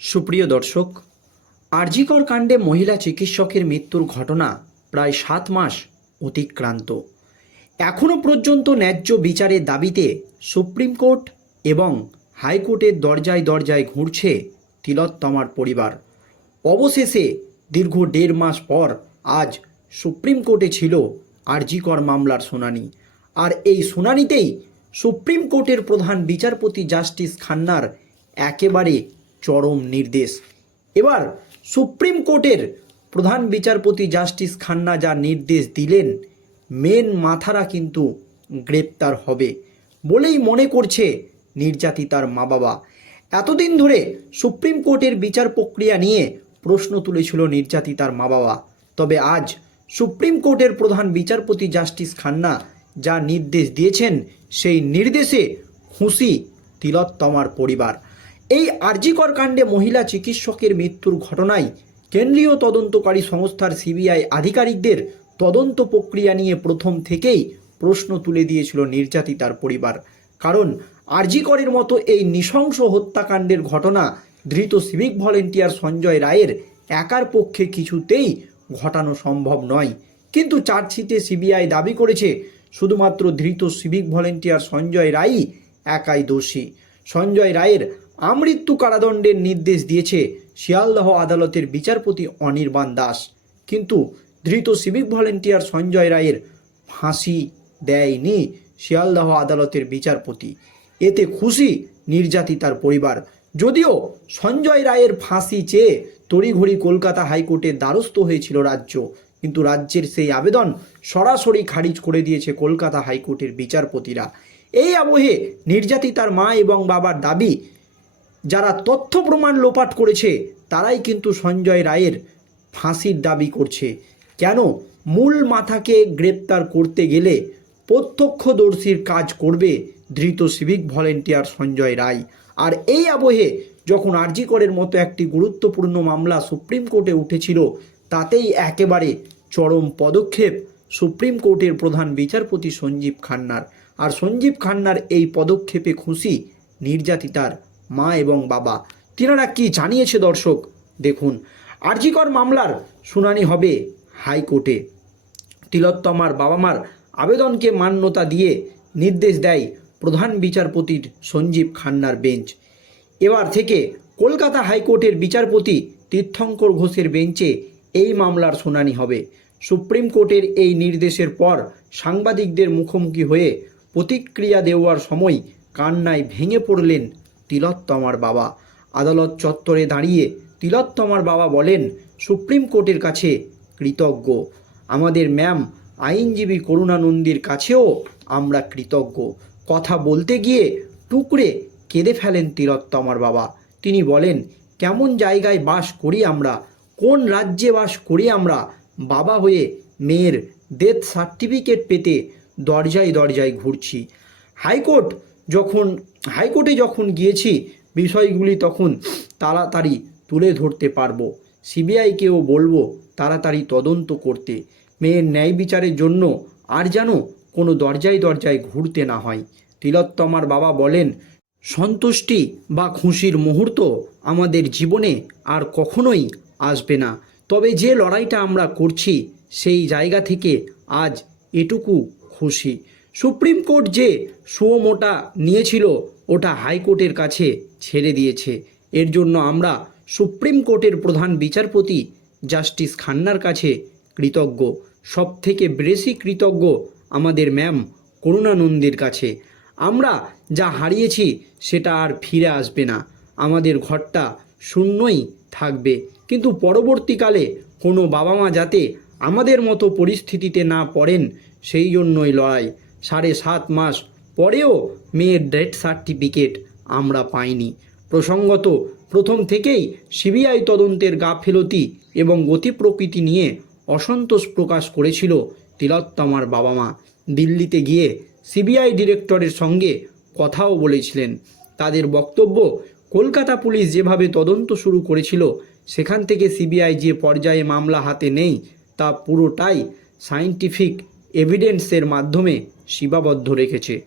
সুপ্রিয় দর্শক, আরজিকর কাণ্ডে মহিলা চিকিৎসকের মৃত্যুর ঘটনা প্রায় সাত মাস অতিক্রান্ত। এখনও পর্যন্ত ন্যায্য বিচারের দাবিতে সুপ্রিম কোর্ট এবং হাইকোর্টের দরজায় দরজায় ঘুরছে তিলোত্তমার পরিবার। অবশেষে দীর্ঘ দেড় মাস পর আজ সুপ্রিম কোর্টে ছিল আরজিকর মামলার শুনানি। আর এই শুনানিতেই সুপ্রিম কোর্টের প্রধান বিচারপতি জাস্টিস খান্নার একেবারে চরম নির্দেশ। এবার সুপ্রিম কোর্টের প্রধান বিচারপতি জাস্টিস খান্না যা নির্দেশ দিলেন, মেন মাথারা কিন্তু গ্রেপ্তার হবে বলেই মনে করছে নির্যাতিতার মা বাবা এতদিন ধরে সুপ্রিম কোর্টের বিচার প্রক্রিয়া নিয়ে প্রশ্ন তুলেছিল নির্যাতিতার মা বাবা তবে আজ সুপ্রিম কোর্টের প্রধান বিচারপতি জাস্টিস খান্না যা নির্দেশ দিয়েছেন, সেই নির্দেশে খুশি তিলোত্তমার পরিবার। এই আরজিকর কাণ্ডে মহিলা চিকিৎসকের মৃত্যুর ঘটনায় কেন্দ্রীয় তদন্তকারী সংস্থার সিবিআই আধিকারিকদের তদন্ত প্রক্রিয়া নিয়ে প্রথম থেকেই প্রশ্ন তুলে দিয়েছিল নির্যাতিতার পরিবার। কারণ আরজিকরের মতো এই নৃশংস হত্যাকাণ্ডের ঘটনা ধৃত সিভিক ভলেন্টিয়ার সঞ্জয় রায়ের একার পক্ষে কিছুতেই ঘটানো সম্ভব নয়। কিন্তু চার্জশিটে সিবিআই দাবি করেছে, শুধুমাত্র ধৃত সিভিক ভলেন্টিয়ার সঞ্জয় রায়ই একাই দোষী। সঞ্জয় রায়ের আমৃত্যু কারাদণ্ডের নির্দেশ দিয়েছে শিয়ালদহ আদালতের বিচারপতি অনির্বাণ দাস। কিন্তু ধৃত সিভিক ভলেন্টিয়ার সঞ্জয় রায়ের ফাঁসি দেয়নি শিয়ালদহ আদালতের বিচারপতি। এতে খুশি নির্যাতিতার পরিবার। যদিও সঞ্জয় রায়ের ফাঁসি চেয়ে তড়িঘড়ি কলকাতা হাইকোর্টের দ্বারস্থ হয়েছিল রাজ্য, কিন্তু রাজ্যের সেই আবেদন সরাসরি খারিজ করে দিয়েছে কলকাতা হাইকোর্টের বিচারপতিরা। এই আবহে নির্যাতিতার মা এবং বাবার দাবি যারা তথ্য প্রমাণ লোপাট করেছে, তারাই কিন্তু সঞ্জয় রায়ের ফাঁসির দাবি করছে। কেন? মূল মাথাকে গ্রেপ্তার করতে গেলে প্রত্যক্ষদর্শীর কাজ করবে ধৃত সিভিক ভলেন্টিয়ার সঞ্জয় রায়। আর এই আবহে যখন আরজিকরের মতো একটি গুরুত্বপূর্ণ মামলা সুপ্রিম কোর্টে উঠেছিল, তাতেই একেবারে চরম পদক্ষেপ সুপ্রিম কোর্টের প্রধান বিচারপতি সঞ্জীব খান্নার। আর সঞ্জীব খান্নার এই পদক্ষেপে খুশি নির্যাতিতার মা এবং বাবা। তিনারা কি জানিয়েছে দর্শক? দেখুন, আরজিকর মামলার শুনানি হবে হাইকোর্টে। তিলোত্তমার বাবা মার আবেদনকে মান্যতা দিয়ে নির্দেশ দেয় প্রধান বিচারপতির সঞ্জীব খান্নার বেঞ্চ। এবার থেকে কলকাতা হাইকোর্টের বিচারপতি তীর্থঙ্কর ঘোষের বেঞ্চে এই মামলার শুনানি হবে। সুপ্রিম কোর্টের এই নির্দেশের পর সাংবাদিকদের মুখোমুখি হয়ে প্রতিক্রিয়া দেওয়ার সময় কান্নায় ভেঙে পড়লেন তিলোত্তমার বাবা। আদালত চত্বরে দাঁড়িয়ে তিলোত্তমার বাবা বলেন, সুপ্রিম কোর্টের কাছে কৃতজ্ঞ। আমাদের ম্যাম আইনজীবী করুণানন্দীর কাছেও আমরা কৃতজ্ঞ। কথা বলতে গিয়ে টুকরে কেঁদে ফেলেন তিলোত্তমার বাবা। তিনি বলেন, কেমন জায়গায় বাস করি আমরা, কোন রাজ্যে বাস করি আমরা, বাবা হয়ে মেয়ের ডেথ সার্টিফিকেট পেতে দরজায় দরজায় ঘুরছি। হাইকোর্ট যখন হাইকোর্টে যখন গিয়েছি, বিষয়গুলি তখন তাড়াতাড়ি তুলে ধরতে পারব। সিবিআইকেও বলব, তাড়াতাড়ি তদন্ত করতে। মেয়ের ন্যায় বিচারের জন্য আর যেন কোনো দরজায় দরজায় ঘুরতে না হয়। তিলোত্তমার বাবা বলেন, সন্তুষ্টি বা খুশির মুহূর্ত আমাদের জীবনে আর কখনোই আসবে না। তবে যে লড়াইটা আমরা করছি, সেই জায়গা থেকে আজ এটুকু খুশি। সুপ্রিম কোর্ট যে সুমোটা নিয়েছিল, ওটা হাইকোর্টের কাছে ছেড়ে দিয়েছে। এর জন্য আমরা সুপ্রিম কোর্টের প্রধান বিচারপতি জাস্টিস খান্নার কাছে কৃতজ্ঞ। সব থেকে বেশি কৃতজ্ঞ আমাদের ম্যাম করুণানন্দীর কাছে। আমরা যা হারিয়েছি, সেটা আর ফিরে আসবে না। আমাদের ঘরটা শূন্যই থাকবে। কিন্তু পরবর্তীকালে কোনো বাবা মা যাতে আমাদের মতো পরিস্থিতিতে না পড়েন, সেই জন্যই লড়াই। সাড়ে সাত মাস পরেও মেয়ের ডেথ সার্টিফিকেট আমরা পাইনি। প্রসঙ্গত, প্রথম থেকেই সিবিআই তদন্তের গাফিলতি এবং গতি প্রকৃতি নিয়ে অসন্তোষ প্রকাশ করেছিল তিলোত্তমার বাবা মা দিল্লিতে গিয়ে সিবিআই ডিরেক্টরের সঙ্গে কথাও বলেছিলেন। তাদের বক্তব্য, কলকাতা পুলিশ যেভাবে তদন্ত শুরু করেছিল, সেখান থেকে সিবিআই যে পর্যায়ে মামলা হাতে নেই তা পুরোটাই সায়েন্টিফিক এভিডেন্সের মাধ্যমে সীমাবদ্ধ রেখেছে।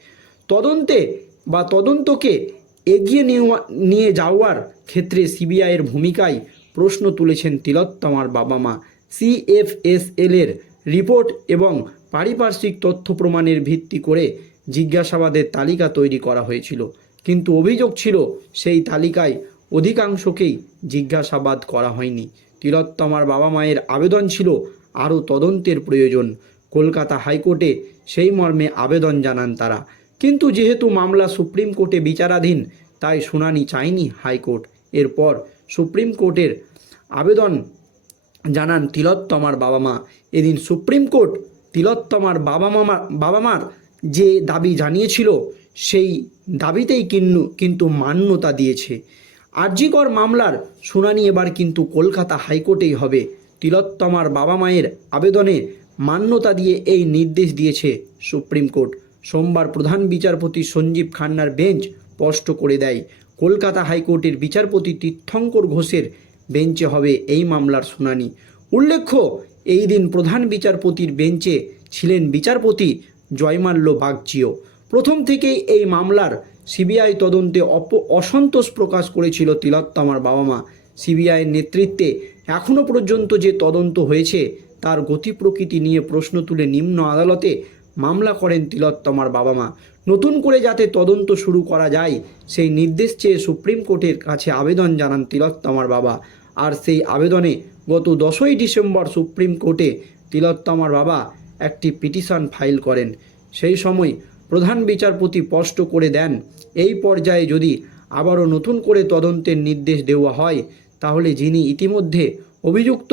তদন্তে বা তদন্তকে এগিয়ে নিয়ে যাওয়ার ক্ষেত্রে সিবিআইয়ের ভূমিকায় প্রশ্ন তুলেছেন তিলোত্তমার বাবা মা। সিএফএসএল এর রিপোর্ট এবং পারিপার্শ্বিক তথ্য প্রমাণের ভিত্তি করে জিজ্ঞাসাবাদের তালিকা তৈরি করা হয়েছিল। কিন্তু অভিযোগ ছিল, সেই তালিকায় অধিকাংশকেই জিজ্ঞাসাবাদ করা হয়নি। তিলোত্তমার বাবা মায়ের আবেদন ছিল, আরও তদন্তের প্রয়োজন। কলকাতা হাইকোর্টে সেই মর্মে আবেদন জানান তারা। কিন্তু যেহেতু মামলা সুপ্রিম কোর্টে বিচারাধীন, তাই শুনানি চায়নি হাইকোর্ট। এরপর সুপ্রিম কোর্টের আবেদন জানান তিলোত্তমার বাবা মা এদিন সুপ্রিম কোর্ট তিলোত্তমার বাবা মামা বাবা মার যে দাবি জানিয়েছিল, সেই দাবিতেই কিন্নু, কিন্তু মান্যতা দিয়েছে। আরজিকর মামলার শুনানি এবার কিন্তু কলকাতা হাইকোর্টেই হবে। তিলোত্তমার বাবা মায়ের আবেদনে মান্যতা দিয়ে এই নির্দেশ দিয়েছে সুপ্রিম কোর্ট। সোমবার প্রধান বিচারপতি সঞ্জীব খান্নার বেঞ্চ স্পষ্ট করে দেয়, কলকাতা হাইকোর্টের বিচারপতি তীর্থঙ্কর ঘোষের বেঞ্চে হবে এই মামলার শুনানি। উল্লেখ্য, এই দিন প্রধান বিচারপতির বেঞ্চে ছিলেন বিচারপতি জয়মাল্য বাগচিও। প্রথম থেকেই এই মামলার সিবিআই তদন্তে অপ, অসন্তোষ প্রকাশ করেছিল তিলোত্তমার বাবা মা। সিবিআইয়ের নেতৃত্বে এখনও পর্যন্ত যে তদন্ত হয়েছে তার গতি প্রকৃতি নিয়ে প্রশ্ন তুলে নিম্ন আদালতে মামলা করেন তিলোত্তমার বাবা মা। নতুন করে যাতে তদন্ত শুরু করা যায়, সেই নির্দেশ চেয়ে সুপ্রিম কোর্টের কাছে আবেদন জানান তিলোত্তমার বাবা। আর সেই আবেদনে গত দশই ডিসেম্বর সুপ্রিম কোর্টে তিলোত্তমার বাবা একটি পিটিশন ফাইল করেন। সেই সময় প্রধান বিচারপতি স্পষ্ট করে দেন, এই পর্যায়ে যদি আবারও নতুন করে তদন্তের নির্দেশ দেওয়া হয়, তাহলে যিনি ইতিমধ্যে অভিযুক্ত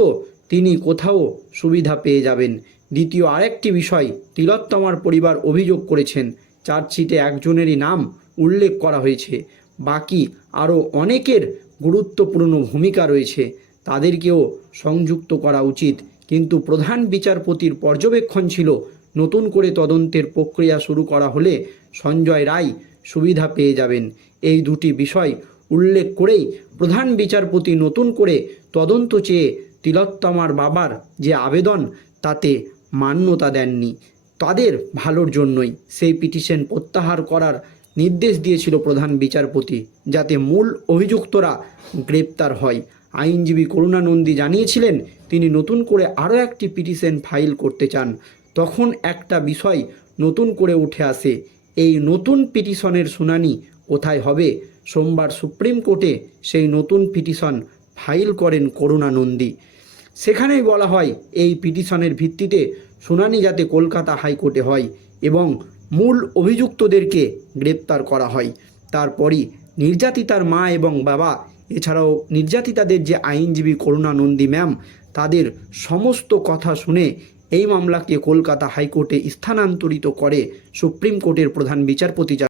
তিনি কোথাও সুবিধা পেয়ে যাবেন। দ্বিতীয় আরেকটি বিষয়, তিলোত্তমার পরিবার অভিযোগ করেছেন চার্জশিটে একজনেরই নাম উল্লেখ করা হয়েছে। বাকি আরও অনেকের গুরুত্বপূর্ণ ভূমিকা রয়েছে, তাদেরকেও সংযুক্ত করা উচিত। কিন্তু প্রধান বিচারপতির পর্যবেক্ষণ ছিল, নতুন করে তদন্তের প্রক্রিয়া শুরু করা হলে সঞ্জয় রায় সুবিধা পেয়ে যাবেন। এই দুটি বিষয় উল্লেখ করেই প্রধান বিচারপতি নতুন করে তদন্ত চেয়ে তিলোত্তমার বাবার যে আবেদন, তাতে মান্যতা দেননি। তাদের ভালোর জন্যই সেই পিটিশন প্রত্যাহার করার নির্দেশ দিয়েছিল প্রধান বিচারপতি, যাতে মূল অভিযুক্তরা গ্রেপ্তার হয়। আইনজীবী করুণানন্দী জানিয়েছিলেন, তিনি নতুন করে আরও একটি পিটিশন ফাইল করতে চান। তখন একটা বিষয় নতুন করে উঠে আসে, এই নতুন পিটিশনের শুনানি কোথায় হবে? সোমবার সুপ্রিম কোর্টে সেই নতুন পিটিশন ফাইল করেন করুণানন্দী। সেখানেই বলা হয়, এই পিটিশনের ভিত্তিতে শুনানি যাতে কলকাতা হাইকোর্টে হয় এবং মূল অভিযুক্তদেরকে গ্রেপ্তার করা হয়। তারপরই নির্যাতিতার মা এবং বাবা, এছাড়াও নির্যাতিতাদের যে আইনজীবী করুণানন্দী ম্যাম, তাদের সমস্ত কথা শুনে এই মামলাকে কলকাতা হাইকোর্টে স্থানান্তরিত করে সুপ্রিম কোর্টের প্রধান বিচারপতি